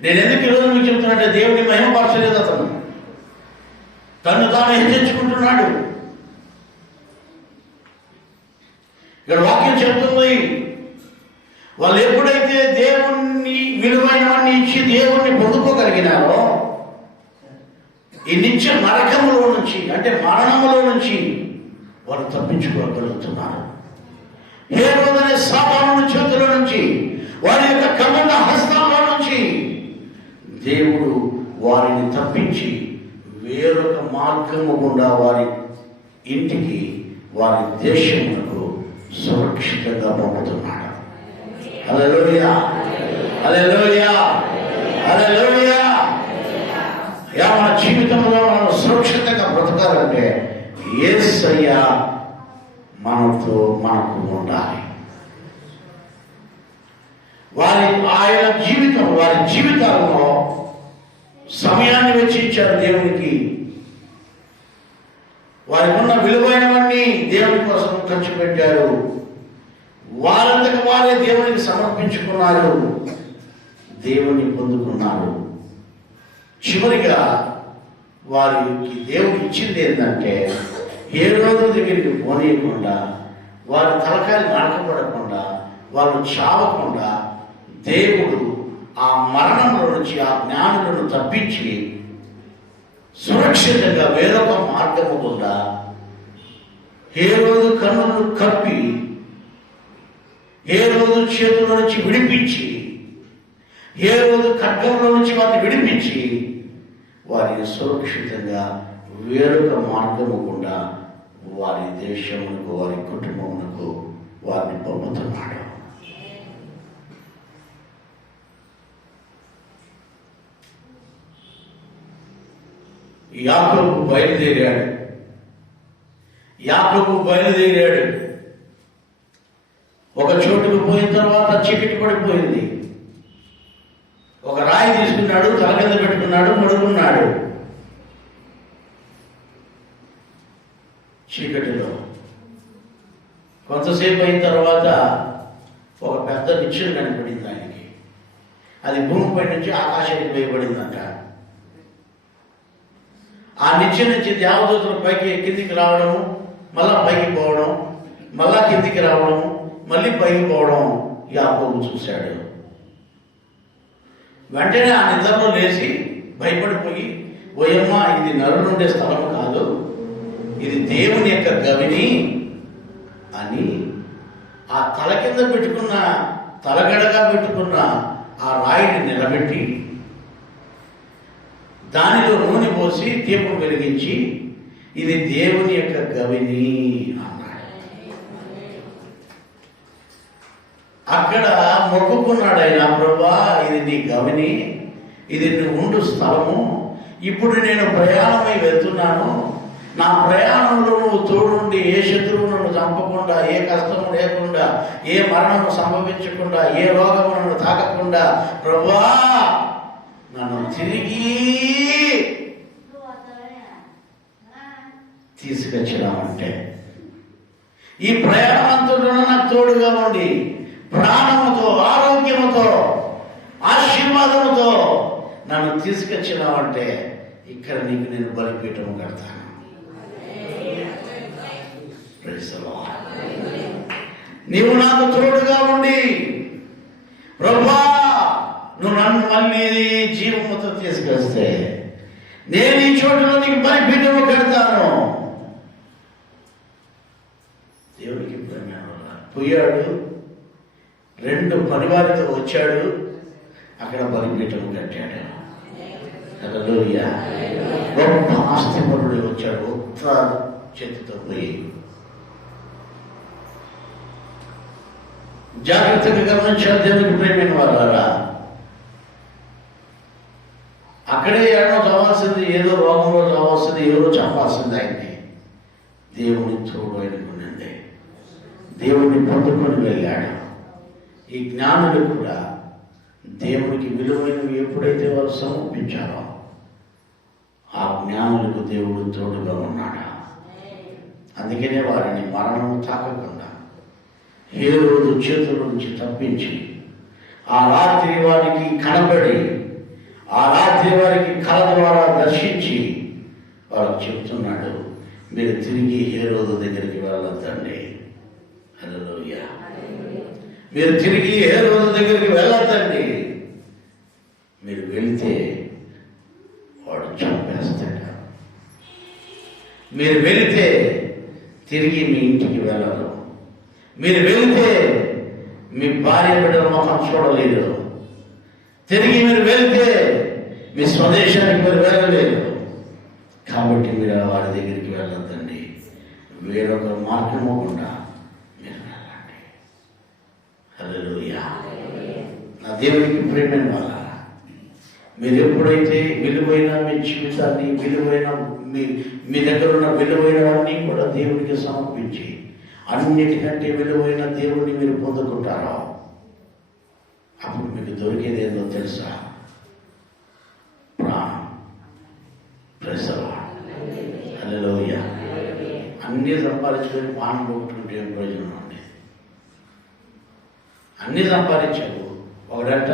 నేను ఎందుకు ఈరోజు మీకు చెప్తున్నట్టే, దేవుని మహిమపరచలేదు. అతను తను తాను హెచ్చరించుకుంటున్నాడు. ఇక్కడ వాక్యం చెప్తుంది, వాళ్ళు ఎప్పుడైతే దేవుణ్ణి విలువైనవన్నీ ఇచ్చి దేవుణ్ణి పొందుకోగలిగినారో ఈ నిత్య నరకములో నుంచి, అంటే మరణములో నుంచి వాళ్ళు తప్పించుకోగలుగుతున్నారు. ఏ రోజునే సాతాను చేతుల నుంచి, వారి యొక్క కమండ హస్తంలో నుంచి దేవుడు వారిని తప్పించి వేరొక మార్గము గుండా వారి ఇంటికి, వారి దేశమునకు సురక్షితంగా పంపుతున్నాడు. హల్లెలూయా, హల్లెలూయా, హల్లెలూయా. మన జీవితంలో మనం సురక్షితంగా బ్రతకాలంటే యేసయ్య మనకు ఉండాలి. ఆయన వారి జీవితాలలో సమయాన్ని వెచ్చించారు దేవునికి. వారికి ఉన్న విలువైనవన్నీ దేవుని కోసం ఖర్చు పెట్టారు. వారంతకు వారే దేవునికి సమర్పించుకున్నారు, దేవుని పొందుకున్నారు. చివరిగా వారికి దేవుడు ఇచ్చింది ఏంటంటే, ఏ రోజు దగ్గరికి పోనీయకుండా, వారి తలకాయలు నరకబడకుండా, వాళ్ళు చావకుండా దేవుడు ఆ మరణంలో నుంచి ఆ జ్ఞానులను తప్పించి సురక్షితంగా వేరొక మార్గము గుండా ఏ రోజు కన్నులను కప్పి, ఏ రోజు చేతుల నుంచి విడిపించి, ఏ రోజు ఖడ్గంలో నుంచి వారిని విడిపించి వారిని సురక్షితంగా వేరొక మార్గము గుండా వారి దేశమునకు, వారి కుటుంబమునకు వారిని పంపుతున్నాడు. యాకోబు బయలుదేరాడు. ఒక చోటుకు పోయిన తర్వాత చీకటి పడిపోయింది. ఒక రాయి తీసుకున్నాడు, తల కింద పెట్టుకున్నాడు, పడుకున్నాడు. చీకటిలో కొంతసేపు అయిన తర్వాత ఒక పెద్ద నిచ్చెన కనపడింది ఆయనకి. అది భూమిపై నుంచి ఆకాశానికి వేయబడిందంట. ఆ నిచ్చెన నుంచి దేవదూతలు పైకి కిందికి రావడము, మళ్ళా పైకి పోవడం, మళ్ళా కిందికి రావడం, మళ్ళీ పైకి పోవడం యాకోబు చూశాడు. వెంటనే ఆ నిద్రలో లేచి భయపడిపోయి, ఓయమ్మ, ఇది నరుడు ఉండే స్థలం కాదు, ఇది దేవుని యొక్క గవిని అని ఆ తల కింద పెట్టుకున్న, తలగడగా పెట్టుకున్న ఆ రాయిని నిలబెట్టి దానిలో నూనె పోసి దీపం వెలిగించి, ఇది దేవుని యొక్క గవిని అన్నాడు. అక్కడ మొక్కుకున్నాడు ఆయన, ప్రభువా, ఇది నీ గవిని, ఇది నువ్వు ఉండు స్థలము. ఇప్పుడు నేను ప్రయాణమై వెళ్తున్నాను. నా ప్రయాణంలో నువ్వు తోడుండి ఏ శత్రువు నన్ను చంపకుండా, ఏ కష్టము లేకుండా, ఏ మరణము సంభవించకుండా, ఏ రోగము నన్ను తాకకుండా ప్రభువా నన్ను తిరిగి తీసుకొచ్చినామంటే, ఈ ప్రయాణంతో నాకు తోడుగా ఉండి ప్రాణముతో, ఆరోగ్యముతో, ఆశీర్వాదముతో నన్ను తీసుకొచ్చినావంటే ఇక్కడ నీకు నేను బలిపీఠం కడతాను. నీవు నాకు తోడుగా ఉండి ప్రభువా నువ్వు నన్ను మళ్ళీ జీవముతో తీసుకొస్తే నేను ఈ చోటులో నీకు బలిపీఠము కడతాను. దేవుడికి పోయాడు, 2 పనివారితో వచ్చాడు, అక్కడ బలిపీఠము కట్టాడు. హల్లెలూయా. గొప్ప ఆస్తిపరుడు వచ్చాడు, ఒక్క చేతితో పోయి. జాగ్రత్తగా గమనించాలి దేవునికి ప్రేమైన వారారా. అక్కడే ఏడో చావాల్సింది, ఏదో రోగంలో చావాల్సింది, ఏదో చంపాల్సింది ఆయన్ని. దేవుని తోడు ఆయనకు ఉండింది. దేవుడిని పొందుకొని వెళ్ళాడు. ఈ జ్ఞానులు కూడా దేవునికి విలువైనవి ఎప్పుడైతే వారు సమర్పించారో ఆ జ్ఞానులకు దేవుడు తోడుగా ఉన్నాడు. అందుకనే వారిని మరణం తాకకుండా హేరోదు చేతుల నుంచి తప్పించి ఆ రాత్రి వారికి కనబడి, ఆ రాత్రి వారికి కళ ద్వారా దర్శించి వాళ్ళకు చెప్తున్నాడు, మీరు తిరిగి హేరోదు దగ్గరికి వెళ్ళొద్దండి. హల్లెలూయా. మీరు తిరిగి హేరోదు దగ్గరికి వెళ్ళొద్దండి. మీరు వెళితే వాడు చంపేస్తాడు. మీరు వెళితే తిరిగి మీ ఇంటికి వెళ్ళరు. మీరు వెళితే మీ భార్య బిడ్డల ముఖం చూడలేరు. తిరిగి మీరు వెళితే మీ స్వదేశానికి మీరు వెళ్ళలేరు. కాబట్టి మీరు వారి దగ్గరికి వెళ్ళొద్దండి. వేరొక మార్గం గుండా మీరు వెళ్ళండి. హల్లెలూయా. నా దేవునికి ప్రేమైన వాళ్ళ, మీరు ఎప్పుడైతే విలువైన మీ జీవితాన్ని, విలువైన మీ దగ్గర ఉన్న విలువైనవన్నీ కూడా దేవునికి సమర్పించి అన్నిటికంటే విలువైన దేవుడిని మీరు పొందుకుంటారో అప్పుడు మీకు దొరికేది ఏందో తెలుసా? ప్రాణం. Praise the Lord. హల్లెలూయా. అన్నీ సంపాదించుకొని ప్రాణం పోగొట్టుకుంటే ఏం ప్రయోజనం అండి? అన్నీ సంపాదించావు. ఒకడంట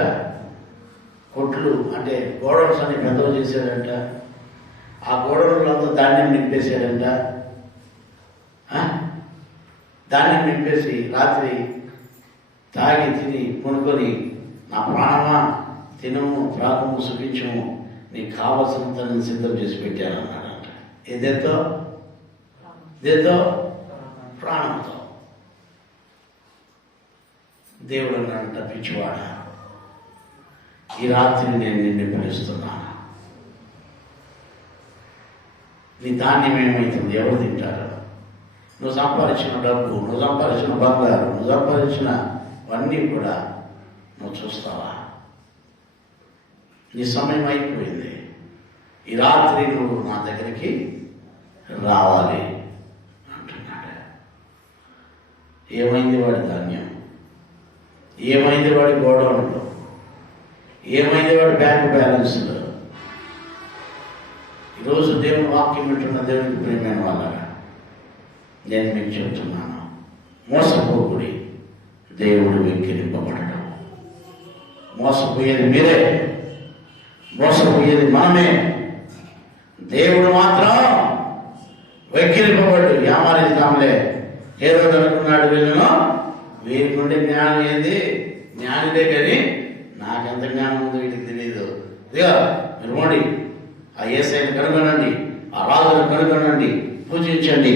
కొట్లు అంటే గోడౌన్స్ అని పెద్దలు చేశాడంట. ఆ గోడౌన్లంతా ధాన్యం నింపేశాడంట. ధాన్యం నింపేసి రాత్రి తాగి తిని కొనుక్కొని, నా ప్రాణమా తినము, త్రాగము, సుఖించము, నీకు కావలసినంత నేను సిద్ధం చేసి పెట్టాను అన్నాడంట. ఏదేతో ప్రాణంతో. దేవుడు అన్నాడంట, పిచ్చివాడ, ఈ రాత్రి నేను నిన్ను పిలుస్తున్నాను. నీ ధాన్యం ఏమవుతుంది? ఎవరు తింటారు? నువ్వు సంపాదించిన డబ్బు, నువ్వు సంపాదించిన బంగారు, నువ్వు సంపాదించినవన్నీ కూడా నువ్వు చూస్తావా? నీ సమయం అయిపోయింది. ఈ రాత్రి నువ్వు నా దగ్గరికి రావాలి అంటున్నాడు. ఏమైంది వాడి ధాన్యం? ఏమైంది వాడి గోడౌన్లో? ఏమైంది వాడి బ్యాంకు బ్యాలెన్స్లో? ఈరోజు దేవుని వాక్యం వింటున్న దేవునికి ప్రేమైన వాళ్ళ, నేను మీకు చెప్తున్నాను, మోసపోకుడి, దేవుడు వెక్కిరింపబడడం. మోసపోయేది మీరే, మోసపోయేది మనమే. దేవుడు మాత్రం వెక్కిరింపబడ్డు. యామారిస్తాంలే, ఏదో అనుకున్నాడు వీళ్ళను, వీరి నుండి జ్ఞానం ఏంది, జ్ఞానిదే కానీ నాకెంత జ్ఞానం ఉందో వీటికి తెలియదు. ఇదిగా మీరు పోండి, ఆ యేసయ్యను కనుగొనండి, ఆ రాజును కనుగొనండి, పూజించండి,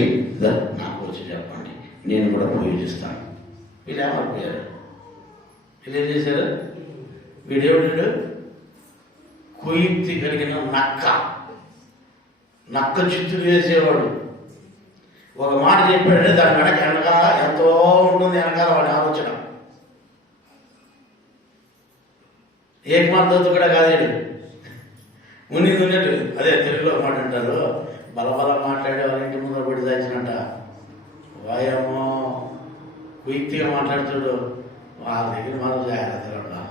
నాకు వచ్చి చెప్పండి, నేను కూడా పూజిస్తాను. వీళ్ళు ఏమైపోయారు? వీళ్ళు ఏం చేశారు? వీడేవాడు కుయుక్తి కలిగిన నక్క చిత్తులు వేసేవాడు. ఒక మాట చెప్పాడంటే దాని వెనకాల ఎంతో ఉంటుంది, వెనకాల వాడి ఆలోచన. ఏకమార్తో కూడా కాదేడు, ఉన్నట్టు. అదే తెలుగులో మాట అంటారు, బలబల మాట్లాడే వాళ్ళ ఇంటి ముందర పడి దాచినట్ట. వాయమ్మో, కుయుక్తిగా మాట్లాడుతాడు, వాళ్ళ దగ్గర మనం జాగ్రత్తగా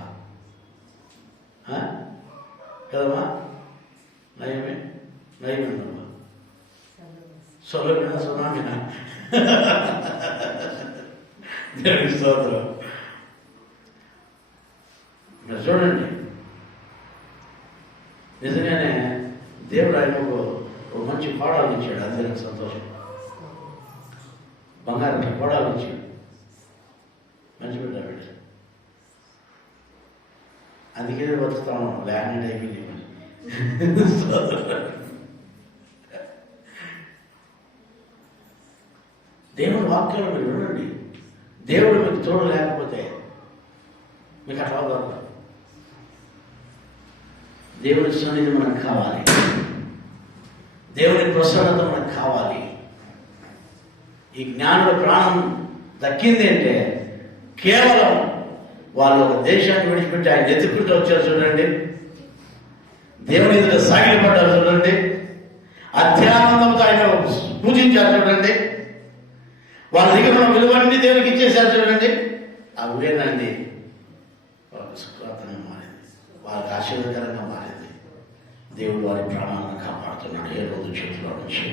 కదమ్మా. నయమే నయమేనమ్మా, సొలమినా సునామినా. దేవుడి స్తోత్రం. మీరు చూడండి, నిజంగానే దేవుడు ఆయనకు ఒక మంచి కోడాలు ఇచ్చాడు. అది నాకు సంతోషం. బంగారం కోడాలు ఇచ్చాడు, మంచి బిడ్డ బిడ్డ. అందుకే బతుకుతాను, ల్యాండ్ అయిపోయింది. దేవుడి వాక్యాలు మీరు వినండి. దేవుడు మీకు తోడు లేకపోతే మీకు అట్లా దొరకదు. దేవుడి సన్నిధి మనకు కావాలి, దేవుని ప్రసన్నత మనకు కావాలి. ఈ జ్ఞానుల ప్రాణం దక్కింది అంటే కేవలం వాళ్ళు ఒక దేశాన్ని విడిచిపెట్టి ఆయన ఎత్తుకుంటూ వచ్చారు చూడండి, దేవుని ఎదుట సాగిలపడ్డారు చూడండి, అత్యానందంతో ఆయన పూజించారు చూడండి, వాళ్ళ దగ్గర ఉన్న విలువన్నీ దేవునికి ఇచ్చేశారు చూడండి. అవేనండి వాళ్ళకి సుఖాతంగా మారింది, వాళ్ళకి ఆశీర్వదకరంగా మారింది. దేవుడు వారి ప్రాణాలను కాపాడుతున్నాడు ఏ రోజు చేతిలో నుంచి.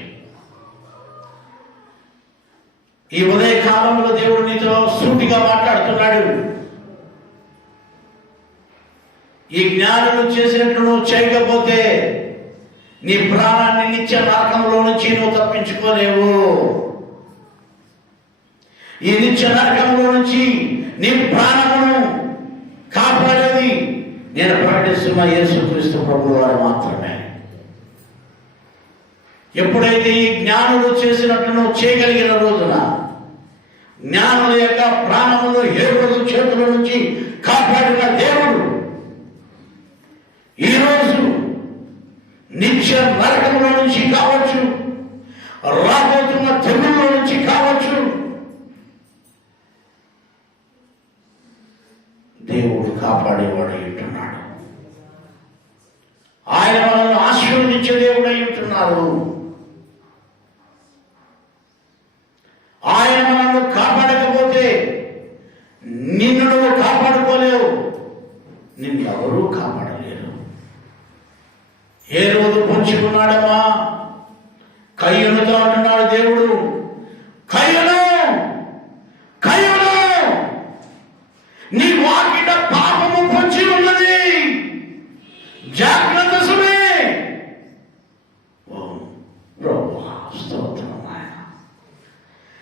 ఈ ఉదయ కాలంలో దేవుడు నీతో సూటిగా మాట్లాడుతున్నాడు. ఈ జ్ఞానులు చేసినట్లు నువ్వు చేయకపోతే నీ ప్రాణాన్ని నిత్య నరకంలో నుంచి నువ్వు తప్పించుకోలేవు. ఈ నిత్య నరకంలో నుంచి నీ ప్రాణమును కాపాడేది నేను ప్రకటిస్తున్న యేసుక్రీస్తు ప్రభువు వారు మాత్రమే. ఎప్పుడైతే ఈ జ్ఞానులు చేసినట్లు నువ్వు చేయగలిగిన రోజున జ్ఞానుల యొక్క ప్రాణములు ఏ రోజు చేతుల నుంచి కాపాడిన దేవుడు ఈరోజు నిత్య నరకంలో నుంచి కావచ్చు, రాబోతున్న తెగుళ్ళ నుంచి కావచ్చు, దేవుడు కాపాడేవాడు ఉంటున్నాడు. ఆయన మనల్ని ఆశీర్వదించే దేవుడై ఉంటున్నారు. ఆయన మనల్ని కాపాడకపోతే నిన్ను నువ్వు కాపాడుకోలేవు, నిన్ను ఎవరూ కాపాడలేరు. ఏ రోజు పొంచుకున్నాడమ్మా కయ్యూనుతో అంటున్నాడు దేవుడు, కయ్యూను కయ్యూను నీ వాకిట పాపము పొంచి ఉన్నది, జాగ్రత్త సుమే. స్తోత్రం ఆయన,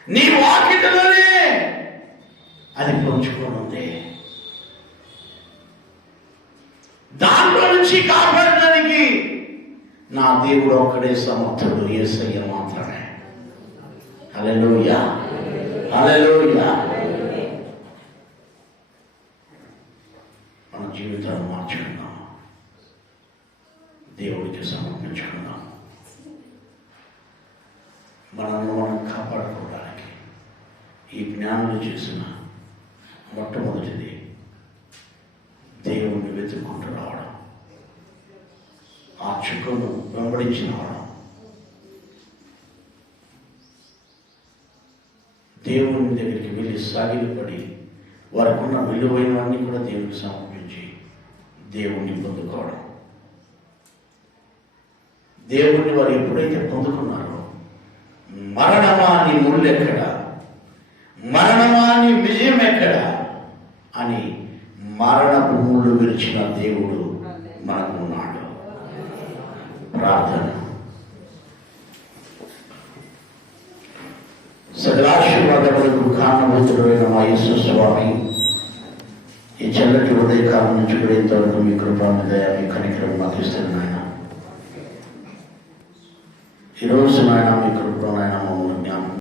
నీ వాకిటలోనే అది పొంచుకోనుంది. దాంట్లో నుంచి కాపాడడానికి నా దేవుడు ఒక్కడే సమర్థుడు, యేసయ్య మాత్రమే. హల్లెలూయా హల్లెలూయా. మన జీవితాన్ని మార్చుకుందాం, దేవుడికి సమర్పించుకుందాం. మనల్ని మనం కాపాడుకోవడానికి ఈ జ్ఞానులు చేసిన మొట్టమొదటిది దేవుణ్ణి వెతుక్కుంటూ రావడం, ఆ చుక్కను వెంబడించి రావడం, దేవుని దగ్గరికి వెళ్ళి సాగిలపడి వారికి ఉన్న విలువైనవన్నీ కూడా దేవునికి సమర్పించి దేవుణ్ణి పొందుకోవడం. దేవుణ్ణి వారు ఎప్పుడైతే పొందుకున్నారో మరణమా నీ ముళ్ళెక్కడ, మరణమా నీ విజయం ఎక్కడ అని మరణపు ముళ్ళు విరిచిన దేవుడు మనకు ఉన్నాడు. ప్రార్థన. సకలాశీర్వాదములకు కారణభూతుడైన మా యేసు స్వామి, ఈ చల్లటి ఉదయకాలం నుంచి కూడా ఇంతవరకు మీ కృప దయ మీ కనికరం మాకు ఇస్తున్న నాయన, ఈరోజు నాయన మీ కృపలో నాయన